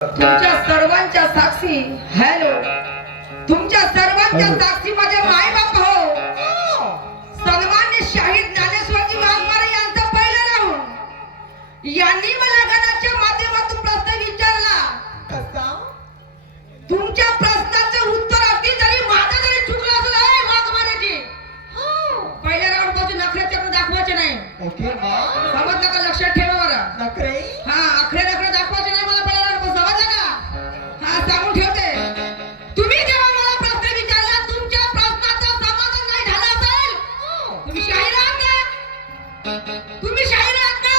तुमच्या सर्वांच्या साक्षी हॅलो तुमच्या सर्वांच्या साक्षी माझे माय बाप हो सन्मान्य शाहीर ज्ञानेश्वरजी वाघमारे यांचं पहिलं राहून यांनी मला गाण्याच्या माध्यमातून प्रश्न विचारला तुमच्या प्रश्नाचं उत्तर अगदी जरी माझं जरी चुकलं असलं आहे वाघमारेजी पहिल्या राऊंड पासून नखरे चक्र दाखवायचे नाही ओके समजलं का लक्षात ठेवा बरं नखरे हा अखरे नखरे दाखवायचे नाही मला पहिल्या राऊंड समजलं का हा सांगून ठेवते तुम्ही जेव्हा मला प्रश्न विचारला तुमच्या प्रश्नाचं समाधान नाही झालं असेल तुम्ही शाहीर आहात का तुम्ही शाहीर आहात का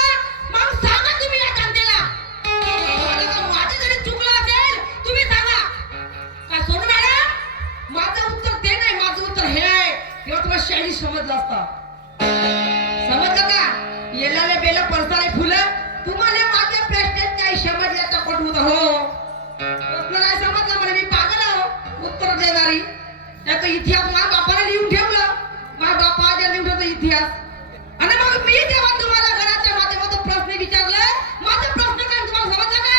मग सांगा तुम्ही या जनतेला माझं जरी चुकलं असेल तुम्ही सांगा काय सोनू मॅडम माझं उत्तर ते नाही माझं उत्तर हे आहे तेव्हा तुम्हाला शायरी समजलं असतं समजलं का येलाले बेला परसाले फुलं तुम्हाला माझ्या प्रश्नात काही समजल्याचा कोट होता हो प्रश्न नाही समजला म्हणजे मी पागल आहो उत्तर देणारी त्याचा इतिहास माझ्या बापाला लिहून ठेवलं माझ्या बापा आज्या लिहून ठेवलं इतिहास आणि मग मी जेव्हा तुम्हाला घराच्या माध्यमातून प्रश्न विचारलं माझा प्रश्न काय तुम्हाला समजला का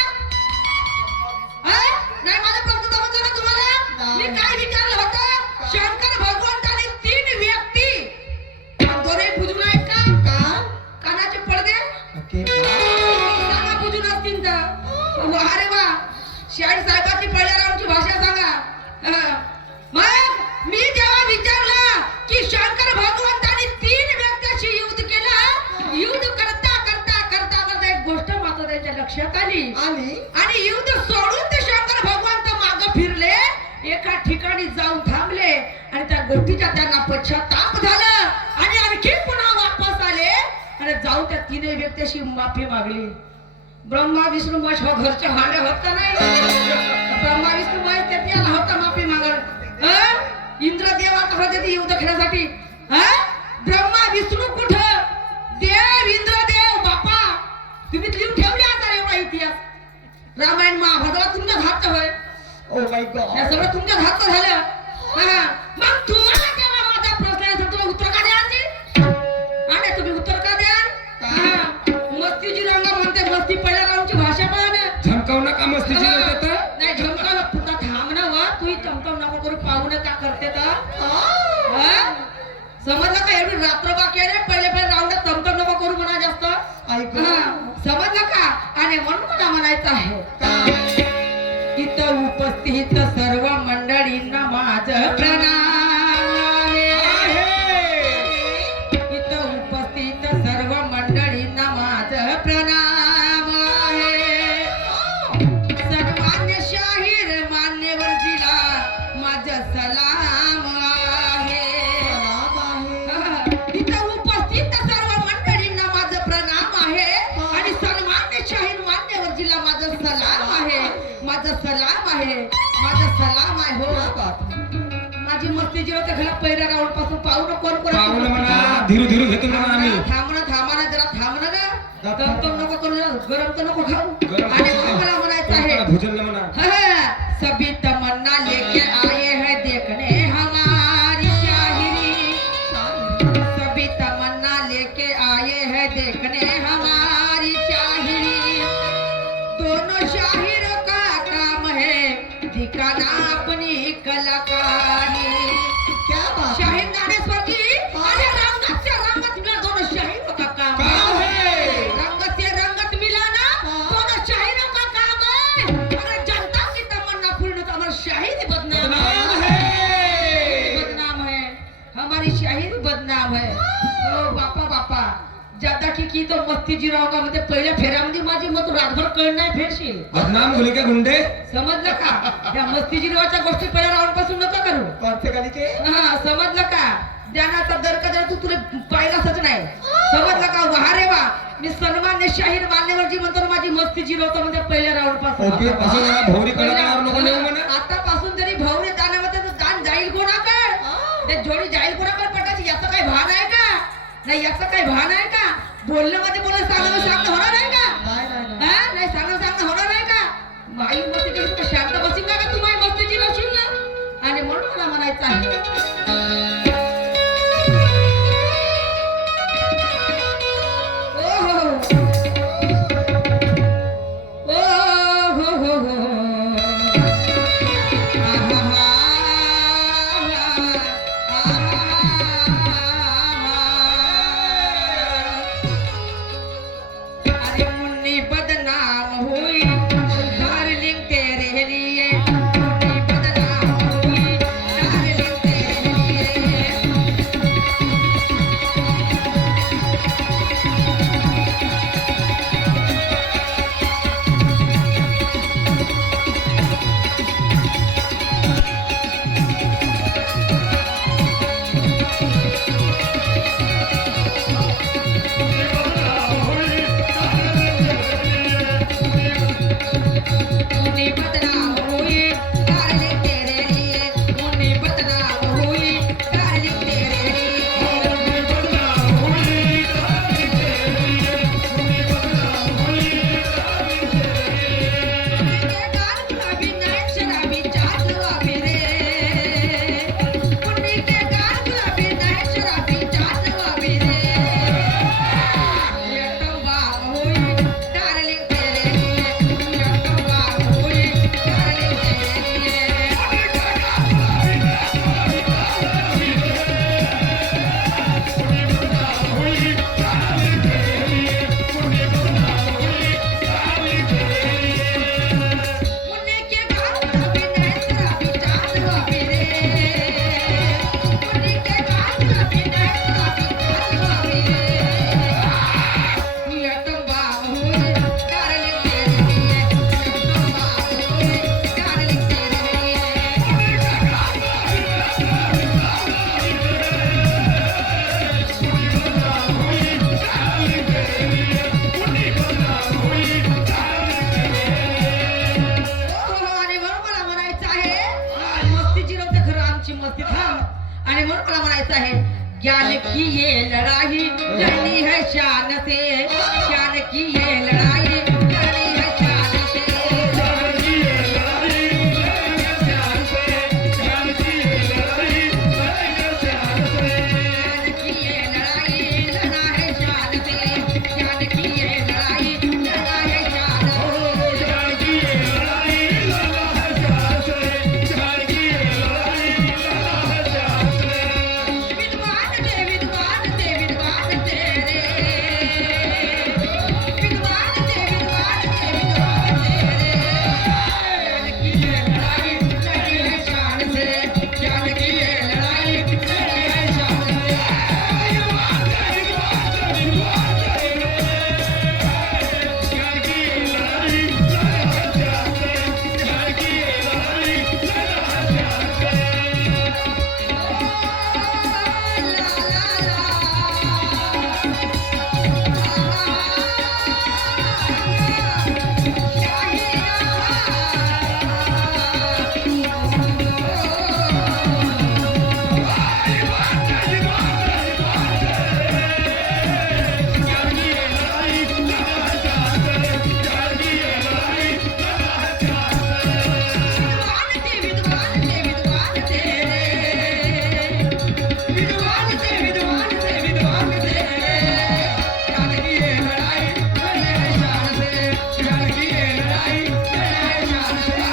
नाही माझा प्रश्न समजला का तुम्हाला मी काय विचारलं होतं शंकर भगवंताने तीन व्यक्ती दोरे बुजून आहेत का कानाचे पडदे ओके सांगा बुजून असतील तर अरे वा शाहीर साहेबांची पहिल्या राऊंडची भाषा सांगा मग मी जेव्हा विचारलं की शंकर भगवंताने तीन व्यक्तीशी युद्ध केलं युद्ध करता करता करता करता एक गोष्ट मात्र त्यांच्या लक्षात आली आणि युद्ध सोडून ते शंकर भगवंत मागे फिरले एका ठिकाणी जाऊन थांबले आणि त्या गोष्टीचा त्यांना पश्चाताप झाला आणि आणखी पुन्हा वापस आले आणि जाऊन त्या तीनही व्यक्तीशी माफी मागली ब्रह्मा विष्णू महेश हो घरच्या हांड्या होता नाही ब्रह्मा विष्णू महेश ते त्याला होता माफी मागल इंद्रदेव आता होते युद्ध खेळण्यासाठी ब्रह्मा विष्णू कुठं देव इंद्रदेव बापा तुम्ही लिहून ठेवले आता एवढा इतिहास रामायण महाभारत तुमच्या हात होय ओ माय गॉड हे सगळं तुमच्या हात झालं मग तुम्हाला केव्हा माझ्या प्रश्नाचं तुम्ही उत्तर का द्याल आणि तुम्ही उत्तर का द्याल मस्तीची रंग म्हणते मस्ती पहिल्या राऊंडची भाषा पण झमकावू नका मस्तीची रंग नाही झमकावलं पुन्हा थांब ना वा तू चमकाव नको करू पाहून का करते तर समजलं का एवढी रात्र बाकी आहे पहिले राऊंडात चमकम नको करू म्हणा जास्त समजलं का आणि म्हणून मला म्हणायचं आहे इथं उपस्थित सर्व मंडळींना माझं प्रणाम इथं उपस्थित सर्व मंडळींना माझं प्रणाम आहे सन्मान्य शाहीर मान्यवरजीला माझं सलाम आहे इथं उपस्थित सर्व मंडळींना माझं प्रणाम आहे आणि सन्मान्य शाहीर मान्यवरजीला माझं सलाम आहे माझं सलाम आहे माझं सलाम आहे हो माझी मस्ती जी होते घरात पहिल्या राऊंड पासून पाहून कोण म्हणा धीरू धीरू घेतो ना आम्ही थांबणं जरा थांबणं ना दमदम नको करू गरम तर नको खाऊ आणि मला म्हणायचं आहे भोजन म्हणा सभी तमन्ना लेके आए हैं देखने हमारी शायरी सभी तमन्ना लेके आए हैं देखने हमारी शायरी दोनों शाहिरों का काम है दिखाना अपनी कलाकारी क्या बात शाहीर ज्ञानेश्वर जी अरे रंगत से रंगत मिला दोनों शाहिरों का काम है रंगत से रंगत मिला ना दोनों शाहिरों का काम है अगर जनता की तमन्ना पूर्ण तो हमारी शायरी बदनाम है हमारी शायरी बदनाम है ओ बापा बापा ज्यादा की तो मस्ती जिरावगा मध्ये पहिल्या फेऱ्यामध्ये माझी मत रातभर कळ नाही फेरशील बदनाम गुली का गुंडे समजलं का या मस्ती जिरवाच्या गोष्टी पहिल्या राऊंड पासून नका करू समजलं का ज्ञानाचा दर कदा तू तुला पाहिलाच नाही समजलं का वा रे वा मी सन्मान्य शाहीर मान्यवरजी म्हणतो माझी मस्ती जिरवतो म्हणजे पहिल्या राऊंड पासून ओके पासून भौरी कलाकार नको नेऊ म्हणा आतापासून तरी भौरी गाण्यामध्ये गाण जाईल कोणाकडे ते जोडी जाईल कोणाकडे पटायची याचं काही भान आहे का नाही याचं काही भान आहे का बोलणं मध्ये बोलणं सांगणं होणार आहे का नाही सांगणं होणार आहे का बाई मस्ती शांत बसील का तू माझी मस्तीची बसील ना आणि म्हणून मला म्हणायचं आहे ओ हो हो हो मुन्नी बदनाम हुई डार्लिंग तेरे लिए मुन्नी बदनाम हुई डार्लिंग तेरे लिए मुन्नी के गाल गुलाबी नैन शराबी चांद लवाबी रे मुन्नी के गाल गुलाबी नैन शराबी चांद लवाबी रे ये तो बात हुई डार्लिंग तेरे लिए ये तो बात हुई डार्लिंग तेरे लिए मुन्नी के गाल गुलाबी नैन शराबी चांद लवाबी रे मुन्नी के गाल गुलाबी नैन शराबी चांद लवाबी रे ये तो बात हुई डार्लिंग तेरे लिए ये तो बात हुई डार्लिंग तेरे लिए आणि म्हणून मला म्हणायचं आहे मस्ती जिरवते खरं आमची मस्ती थांब आणि म्हणून मला म्हणायचं आहे ज्ञान की ये लड़ाई लड़नी है शान से ज्ञान की ये लड़ाई लड़नी है शान से ज्ञान की ये लड़ाई लड़ना है शान से ज्ञान की ये लड़ाई लड़ना है शान से विद्वान ते विद्वान ते विद्वान तेरे विद्वान ते विद्वान ते विद्वान तेरे ज्ञान की ये लड़ाई लड़नी है शान से ज्ञान की ये लड़ाई लड़नी है शान से विद्वान ते विद्वान तेरे विद्वान ते विद्वान ते विद्वान तेरे ज्ञान की ये लड़ाई लड़नी है शान से ज्ञान की ये लड़ाई लड़नी है शान से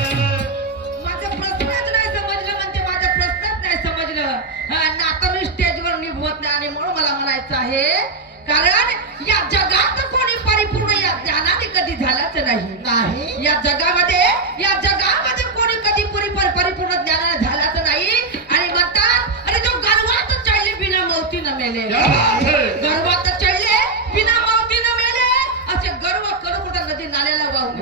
माझं प्रश्नच नाही समजलं म्हणते माझं प्रश्नच नाही समजलं नातं मी स्टेजवर निभवत नाही आणि म्हणून मला म्हणायचं आहे कारण या जगात कोणी परिपूर्ण या ज्ञानाने कधी झालंच नाही या जगामध्ये कोणी कधी परिपूर्ण ज्ञानाने झालाच नाही आणि म्हणतात अरे तो गर्वात चढले बिना मौती न मेले गर्वात चढले बिना मौती न मेले असे गर्व करू त्या नदी नाल्याला वाहून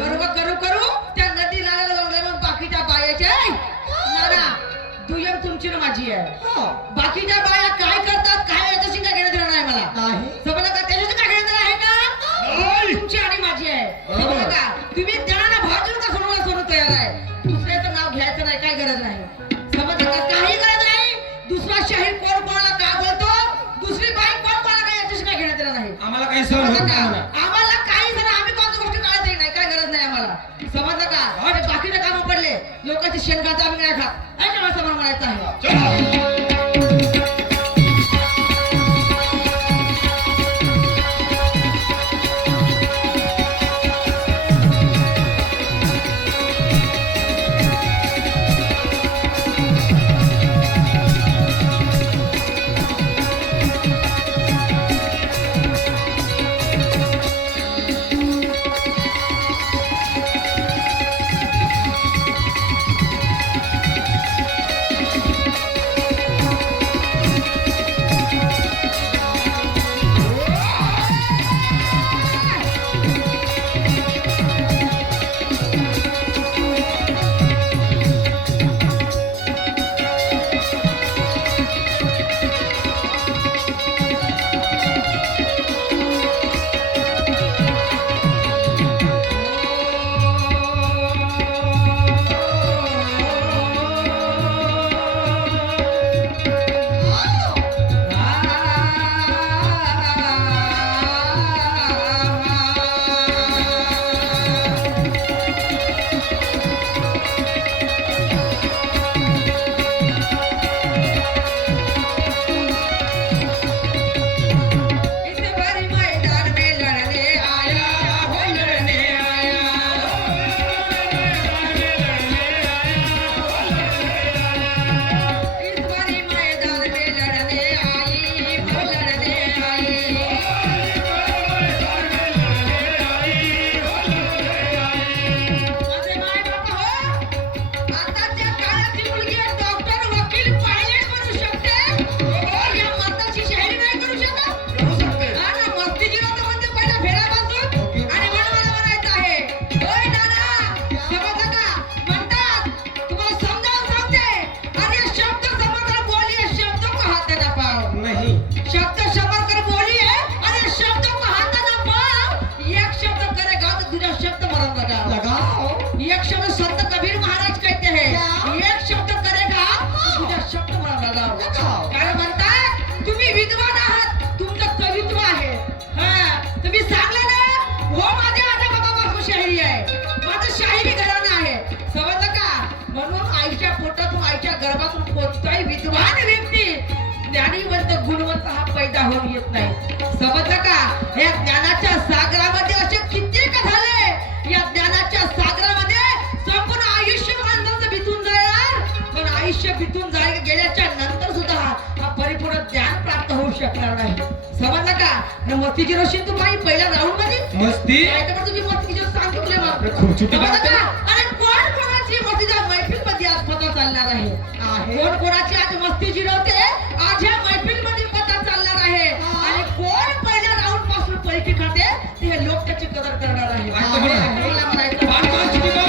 गर्व करू त्या नदी नाल्याला वाहून मग बाकीच्या बायाचे नाना दुय्यम तुमची ना माझी आहे बाकीच्या बाया काय करतात काय याच्याशी काय घेणं देणं नाही मला समजलं का त्याच्याशी काय घेणं देणं आहे का तुमची आणि माझी आहे समजलं का तुम्ही ज्ञानाला भाजून का सोडून सोडून तयार आहे दुसऱ्याचं नाव घ्यायचं नाही काय गरज नाही समजलं का काही गरज नाही दुसरा शाहीर कोण कोणाला काय बोलतो दुसरी बाई कोण कोणाला काय याच्याशी काय घेणं देणं नाही आम्हाला काही सहन होत नाही म्हणा. आम्हाला काही जण आम्ही कोणत्या गोष्टी काढतही नाही काय गरज नाही आम्हाला समजलं का आणि बाकीचे कामं पडले लोकांची शेण खात आम्ही नाही खात ऐका मला समोर म्हणायचं आहे कोणताही विद्वान व्यक्ती ज्ञानीवंत गुणवंत हा पैदा होऊन येत नाही. समजलं का? या ज्ञानाच्या सागरामध्ये असे कित्येक झाले, या ज्ञानाच्या सागरामध्ये संपूर्ण आयुष्य माणसाचं बितून जाणार, पण आयुष्य बितून गेल्याच्या नंतर सुद्धा हा परिपूर्ण ज्ञान प्राप्त होऊ शकणार नाही. समजलं का? न मस्तीची रोशी तू बाई पहिल्या राऊंड मध्ये मस्ती नाहीतर तुझी मस्तीची सांगितले मग खूप छोटी समजलं बात का? आहे. आणि कोण कोणाची मस्तीच्या मैफिल मध्ये आज पता चालणार आहे, कोण कोणाची आज मस्ती जिरवते आज ह्या मैफिल मध्ये पता चालणार आहे, आणि कोण पहिल्या राऊंड पासून पैकी खाते ते लोक त्याची कदर करणार आहे. आता बघा. मला म्हणायचं बाण छोटी बाण.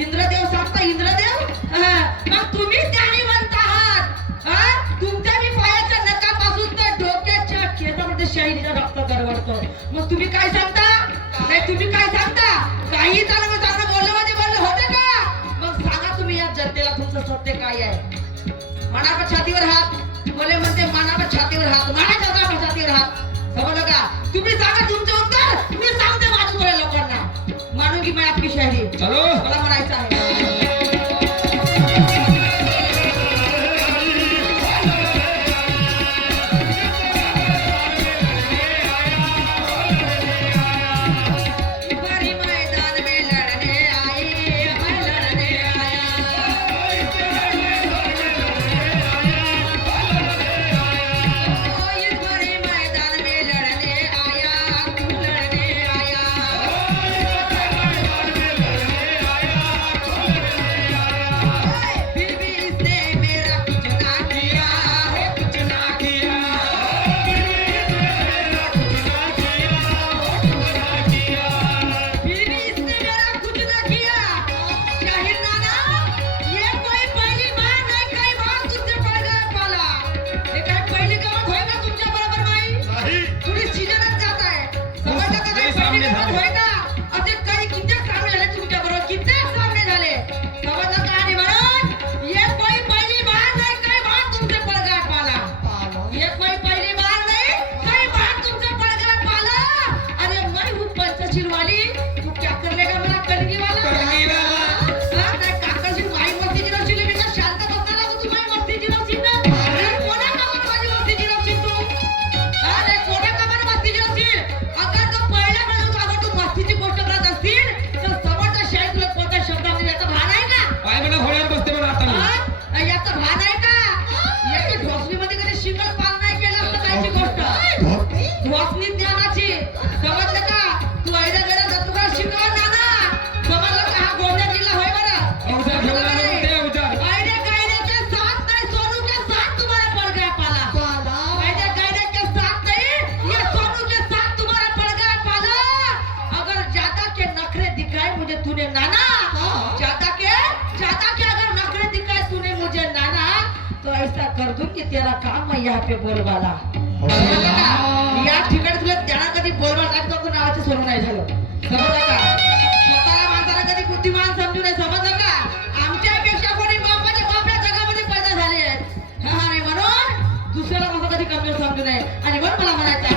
इंद्रदेव सांगता इंद्रदेव मग तुम्ही ज्ञानीवंत आहात. तुमच्या मी पायाच्या नखापासून तर डोक्याच्या केसामध्ये शाहिनीचा रक्त गरगरतो. मग तुम्ही काय सांगता? नाही तुम्ही काय सांगता? काही चांगलं चांगलं बोललं म्हणजे बोललं होते का? मग सांगा तुम्ही या जनतेला तुमचं सत्य काय आहे. मनावर छातीवर हात बोले म्हणते, मनावर छातीवर हात, मनाच्या छातीवर हात. समजलं का? तुम्ही सांगा तुमचं उत्तर, मी सांगते माझं थोड्या लोकांना. मानूंगी मैं आपकी शायरी. चलो मला म्हणायचं आहे बड़ी मैदान में लड़ने आई, मैं लड़ने आया. ओ इस बड़े मैदान में लड़ने आया, तू लड़ने आया. फिर भी इसने मेरा कुछ ना किया, हो कुछ ना किया. फिर भी इसने मेरा कुछ ना किया. शाहिर नाना, ये कोई पहली बार नहीं, कई बार तुझसे पड़ गया पाला. ये काय पहिली गमत होय का तुमच्या बरोबर नाही? थोडी सीजनच जात आहे. समजलं का? काही पहिली गमत होय का? असे काही कित्येक सामने झाले तुमच्या बरोबर, कित्येक सामने झाले. समजलं का? आणि म्हणून ये कोई पहली बार नहीं, कई बार तुमसे पड़ गया पाला. ये कोई पहली बार नहीं, कई बार तुमसे पड़ गया पाला. अरे मैं हूँ पंचशील वाली, तू क्या कर लेगा मेरा कलगी वाला? कलगी वाला. हा, नाही काकाशी माई मस्ती जिरवशील, मी तर शांत बसणार आहोत, तू माई मस्ती जिरवशील ना? अरे कोणा कामाला माझी मस्ती जिरवशील तू? हा, नाही कोणा कामाला मस्ती जिरवशील? अगर तो पहिल्या वेळेस अगर तू मस्तीची गोष्ट करत असतील तर समोरचा शाळेत तुला कोणत्या शब्दामध्ये याचा भान आहे का? पाय म्हणा होळ्यात बसते म्हणा आता मी. हा? याचं भान आहे का? याची ढोसणीमध्ये कधी शिंगल पान नाही केलं असतं कायची गोष्ट. ढोसणी ज्ञानाची. समजलं का? तू ऐदा गडा तेरा काम है यहाँ पे बोलबाला. समजलं का? या ठिकाणी तुला त्यांना कधी बोलबाला लागतो नावाचं सोडून नाही झालं. समजलं का? स्वतःला माणसाला कधी बुद्धिमान समजू नये. समजलं का? आमच्यापेक्षा कोणी बापाच्या बाप या जगामध्ये पैदा झाले आहेत. आणि म्हणून दुसऱ्याला कसं कधी कमी समजू नये. आणि म्हणून मला म्हणायचं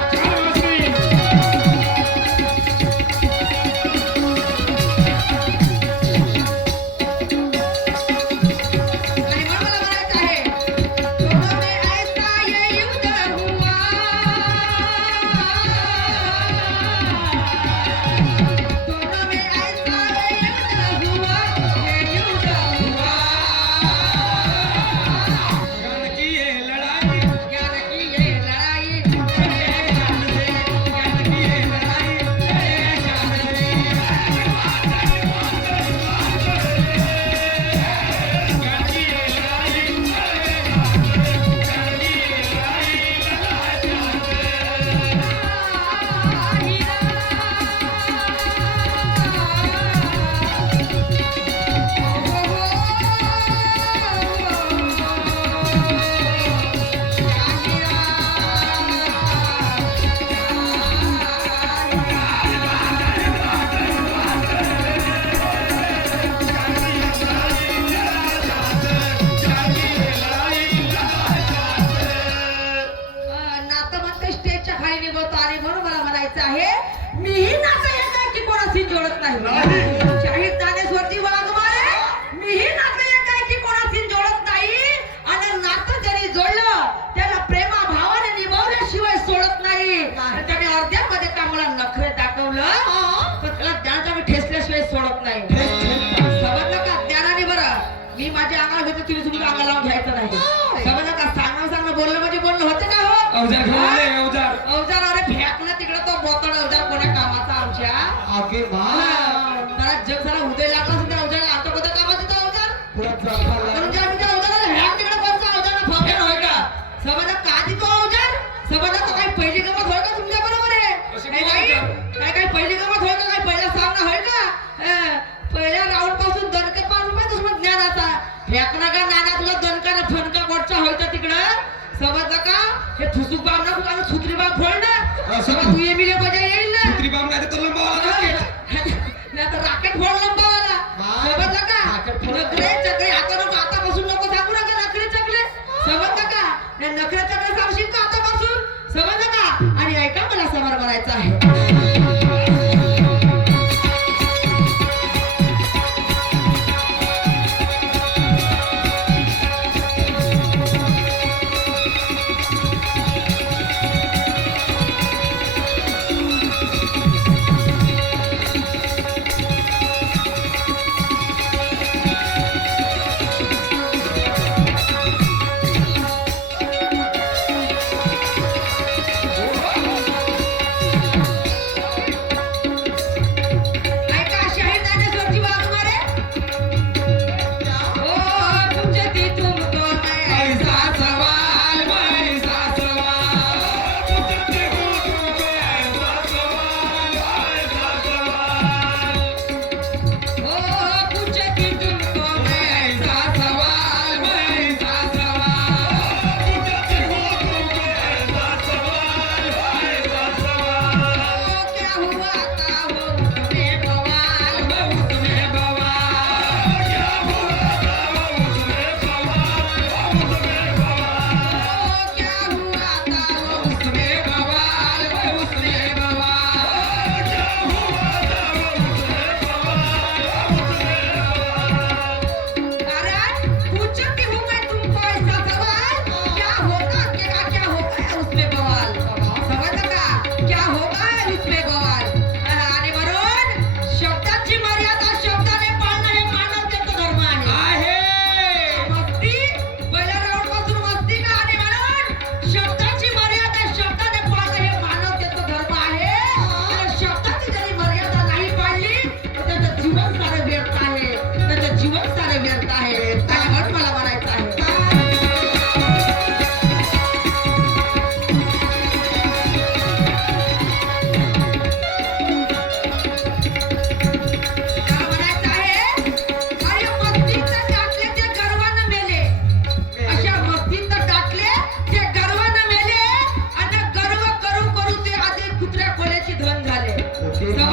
मीही नातं एकाएकी कोणाशी जोडत नाही. शाहीर ज्ञानेश्वरजी वाघमारे मीही नातं एकाएकी कोणाशी जोडत नाही. आणि नातं जरी जोडलं त्याला प्रेमा भावाने निभावल्याशिवाय सोडत नाही. आणि त्याने अर्ध्यामध्ये का मला नखरे दाखवलं पण त्याला ज्ञानाचा मी ठेसल्याशिवाय सोडत नाही. समजलं का? ज्ञानाने बरं मी माझ्या अंगाला घेतो तुम्ही तुम्ही अंगाला लावून घ्यायचं नाही. समजलं का? सांगणं बोलणं म्हणजे बोलणं होतं का हो? अवजार घेऊन आले, अवजार. अवजार अरे फेकणं तिकडं तो बोतड अवजार कोण्या कामाचा आमच्या जरा जग जरा उदय लागला असेल त्या अवजाराला आमच्या कोणत्या कामाचं तो अवजार म्हणजे आम्ही त्या अवजाराला ह्या तिकडे कोणता अवजार फॉकेन होय का? समजा काधी तो अवजार समजा तो काही पहिली गमत होय का तुमच्या बरोबर आहे? काय पहिली गमत होय का? काय पहिला सामना होय का? पहिल्या राऊंड पासून दणके पासून माहिती तुझं ज्ञानाचा फेकणं का नाना तुला दणका ना फणका गोटचा होय का तिकडं? समजलं का? हे फुसूक बाब ना तुला सुत्री बाब फोड ना. तू ये मिले बजा येईल ना. सुत्री बाम नाही तर तुला मावाला नक्कीच.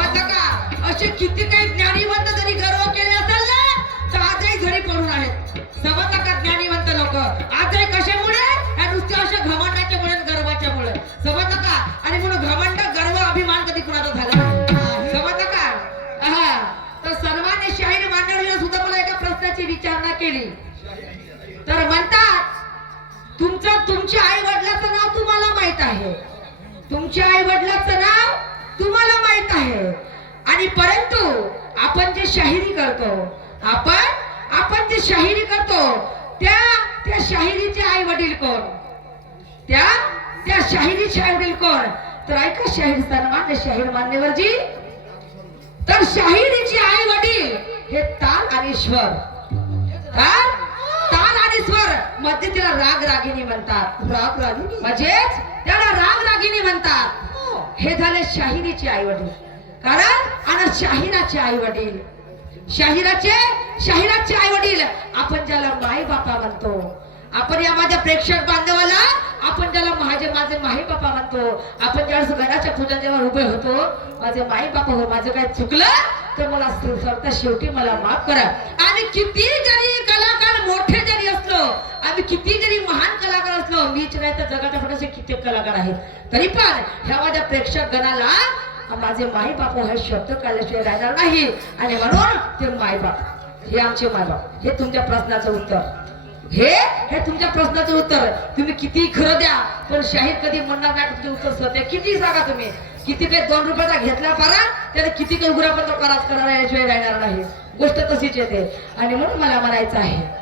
समजलं का? असे किती काही ज्ञानीवंत जरी गर्व केले असेल ना तर आजही घरी पडून आहेत. समजलं का? ज्ञानीवंत लोक आजही कशामुळे? या नुसत्या अशा घमंडाच्यामुळे आणि गर्वाच्यामुळे. समजलं का? आणि म्हणून घमंड गर्व अभिमान कधी कुणाचा झाला नाही. समजलं का? हा. तर सन्मान्य शाहीर मान्यवरांनी सुद्धा मला एका प्रश्नाची विचारणा केली. तर म्हणतात तुमच्या आई वडिलाचं नाव तुम्हाला माहित आहे, तुमच्या आई वडिलाचं नाव तुम्हाला माहित आहे, आणि परंतु आपण जे शाहिरी करतो, आपण जे शाहिरी करतो त्या शाहिरीचे आई वडील कोण? त्या शाहिरीचे आई वडील कोण? तर ऐका शाहीर सन्मान्य शाहीर मान्यवरजी, तर शाहिरीचे आई वडील हे ताल आणि स्वर, ताल आणि स्वर मध्ये तिला राग रागिनी म्हणतात. राग रागिनी म्हणजेच त्याला राग रागिनी म्हणतात. हे झाले शाहिरीचे आई वडील. कारण आणि शाहिराचे आई वडील, शाहिराचे आई वडील आपण ज्याला माई बापा म्हणतो. आपण या माझ्या प्रेक्षक बांधवाला आपण ज्याला माझे माई बापा म्हणतो. आपण ज्यावेळेस घराच्या पूजन जेव्हा उभे होतो, माझे माई बापा हो, माझं काय चुकलं तर मला सरता शेवटी मला माफ करा. आणि किती जरी कलाकार मोठे जरी असलो, आम्ही किती जरी महान कलाकार असलो, मीच नाही तर जगाच्या पुढे किती कलाकार आहेत, तरी पण ह्या माझ्या प्रेक्षक गणाला माझे माई बाप हे शब्द काढल्याशिवाय राहणार नाही. आणि म्हणून ते माई बाप हे आमचे माई बाप. हे तुमच्या प्रश्नाचं उत्तर. हे तुमच्या प्रश्नाचं उत्तर. तुम्ही किती खरं द्या पण शाहीर कधी म्हणणार नाही तुमचे उत्तर सत्य. किती सांगा तुम्ही, किती काही 2 रुपयाचा घेतला पारा त्याला किती काही उघडा पण तो कराच करणार याशिवाय राहणार नाही. गोष्ट तशीच येते. आणि म्हणून मला म्हणायचं आहे,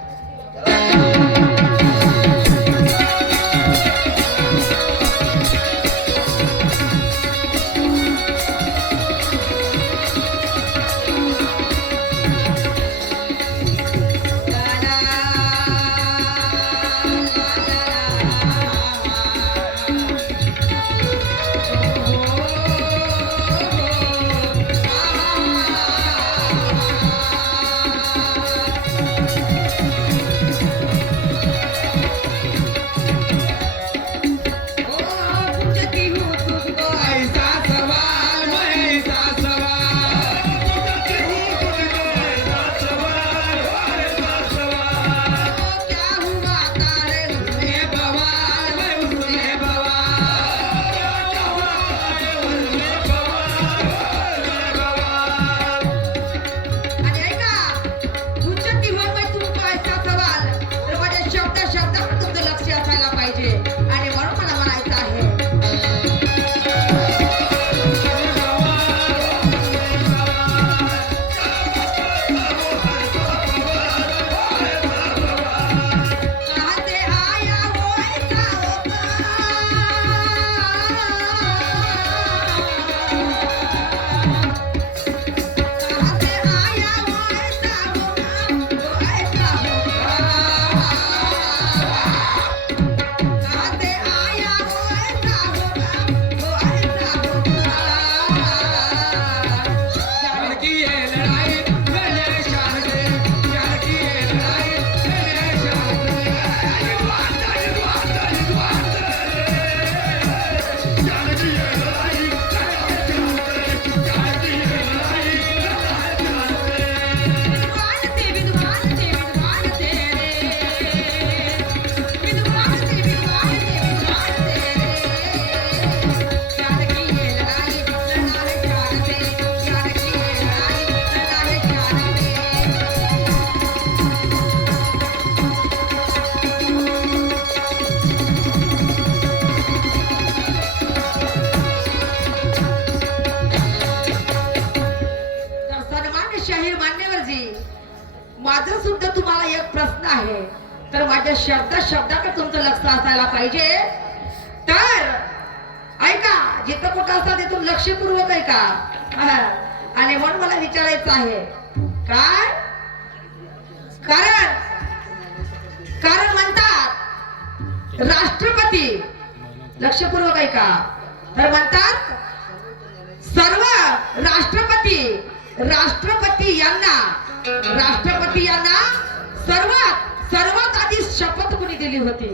माझं सुद्धा तुम्हाला एक प्रश्न आहे. तर माझ्या शब्दाकडे तुमचं लक्ष असायला पाहिजे. तर ऐका, जिथं कुठं असता तिथून लक्षपूर्वक ऐका. आणि म्हणून मला विचारायचं आहे काय? कारण म्हणतात राष्ट्रपती, लक्षपूर्वक ऐका, तर म्हणतात सर्व राष्ट्रपती यांना सर्वात आधी शपथ कोणी दिली होती?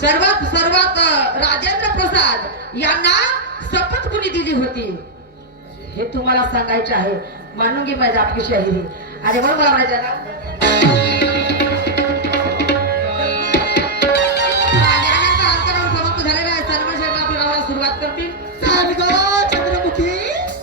सर्वात राजेंद्र प्रसाद यांना शपथ कुणी दिली होती हे तुम्हाला सांगायचे आहे. मानूंगी मैं आपकी शाहिरी. अरे बोल मला म्हणायचं ना